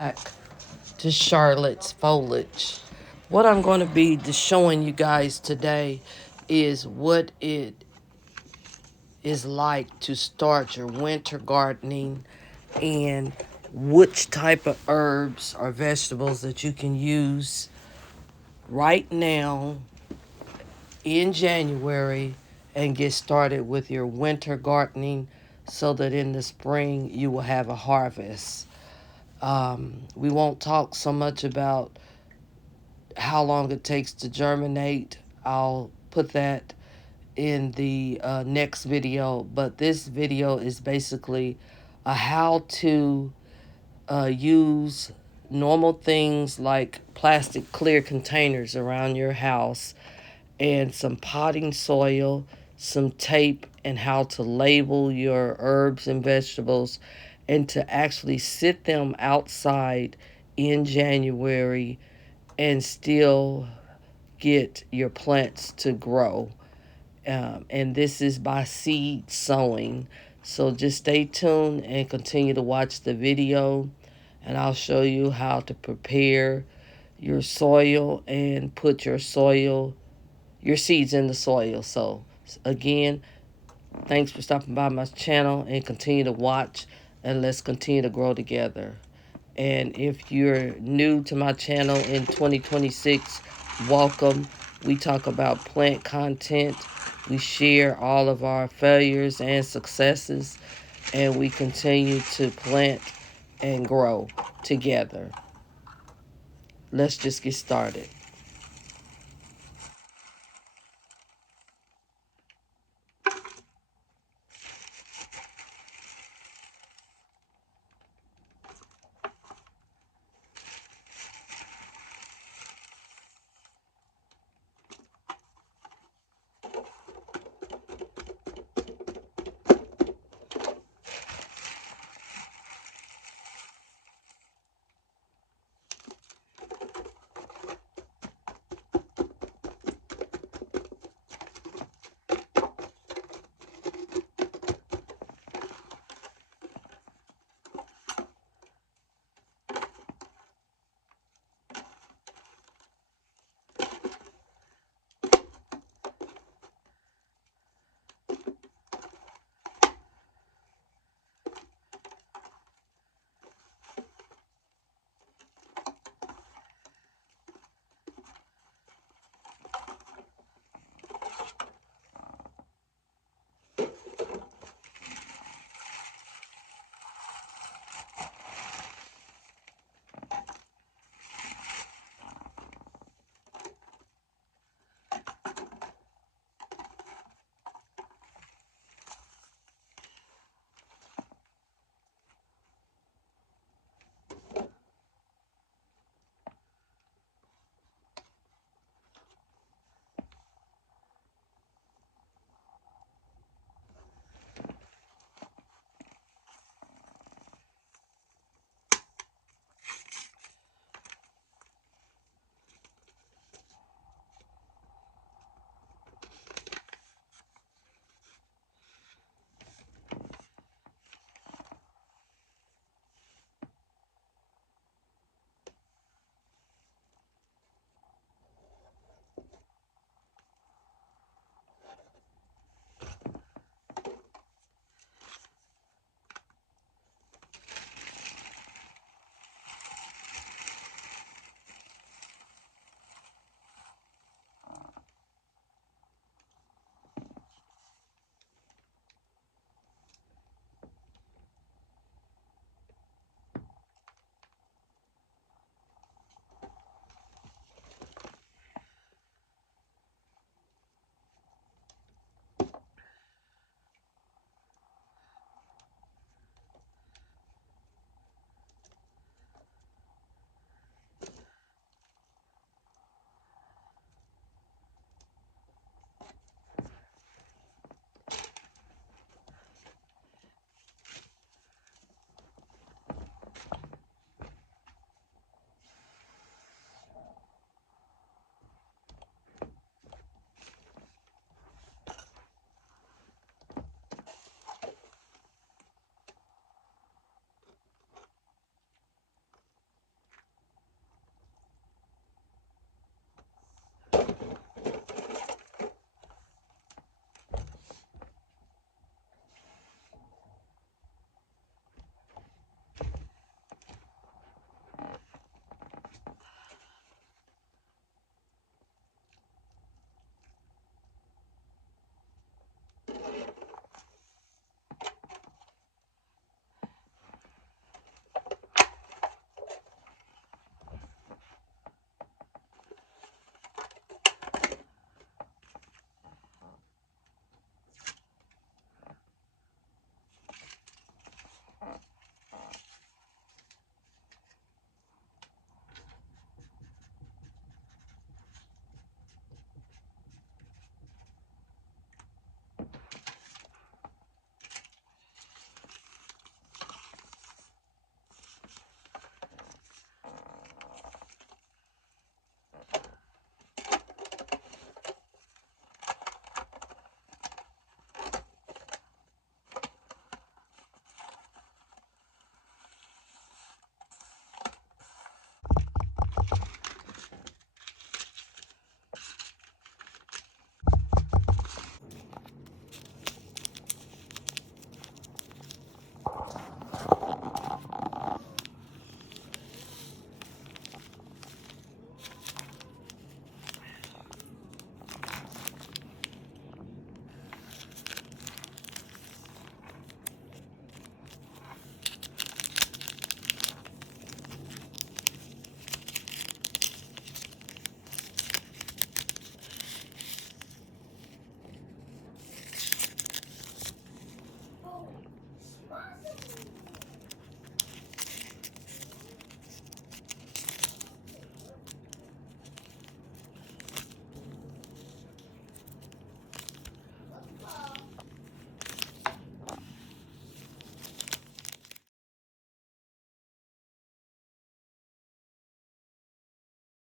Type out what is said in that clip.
Back to Charlotte's foliage. What I'm going to be showing you guys today is what it is like to start your winter gardening and which type of herbs or vegetables that you can use right now in January and get started with your winter gardening so that in the spring you will have a harvest. We won't talk so much about how long it takes to germinate. I'll put that in the next video, but this video is basically a how to use normal things like plastic clear containers around your house and some potting soil, some tape, and how to label your herbs and vegetables and to actually sit them outside in January and still get your plants to grow. And this is by seed sowing. So just stay tuned and continue to watch the video, and I'll show you how to prepare your soil and put your seeds in the soil. So again, thanks for stopping by my channel and continue to watch, and let's continue to grow together. And if you're new to my channel in 2026, welcome. We talk about plant content. We share all of our failures and successes, and we continue to plant and grow together. Let's just get started.